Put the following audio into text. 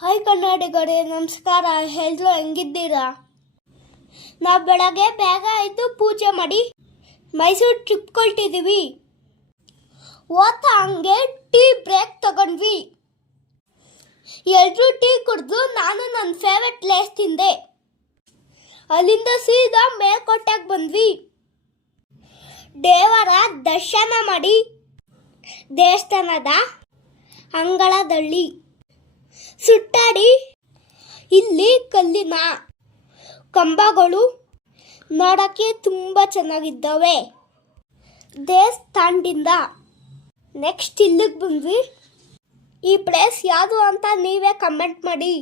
Hi ಕನ್ನಡಿಗರೇ, ನಮಸ್ಕಾರ. ಎಲ್ಲರೂ ಹೆಂಗಿದ್ದೀರಾ? ನಾವು ಬೆಳಗ್ಗೆ ಬೇಗ ಎದ್ದು ಪೂಜೆ ಮಾಡಿ ಮೈಸೂರು ಟ್ರಿಪ್ ಕೊಟ್ಟಿದ್ದೀವಿ. ಓದ್ತಾ ಹಂಗೆ ಟೀ ಬ್ರೇಕ್ ತಗೊಂಡ್ವಿ. ಎಲ್ಲರೂ ಟೀ ಕುಡಿದು ನಾನು ನನ್ನ ಫೇವ್ರೆಟ್ ಪ್ಲೇಸ್ ತಿಂದೆ. ಅಲ್ಲಿಂದ ಸೀದಾ ಮೇಲ್ಕೋಟೆಗೆ ಬಂದ್ವಿ. ದೇವರ ದರ್ಶನ ಮಾಡಿ ದೇವಸ್ಥಾನದ ಅಂಗಳದಲ್ಲಿ ಸುತ್ತಾಡಿ ಇಲ್ಲಿ ಕಲ್ಲಿನ ಕಂಬಗಳು ನೋಡೋಕ್ಕೆ ತುಂಬ ಚೆನ್ನಾಗಿದ್ದಾವೆ. ದೇವಸ್ಥಾನದಿಂದ ನೆಕ್ಸ್ಟ್ ಇಲ್ಲಿಗೆ ಬಂದ್ವಿ. ಈ ಪ್ಲೇಸ್ ಯಾವುದು ಅಂತ ನೀವೇ ಕಮೆಂಟ್ ಮಾಡಿ.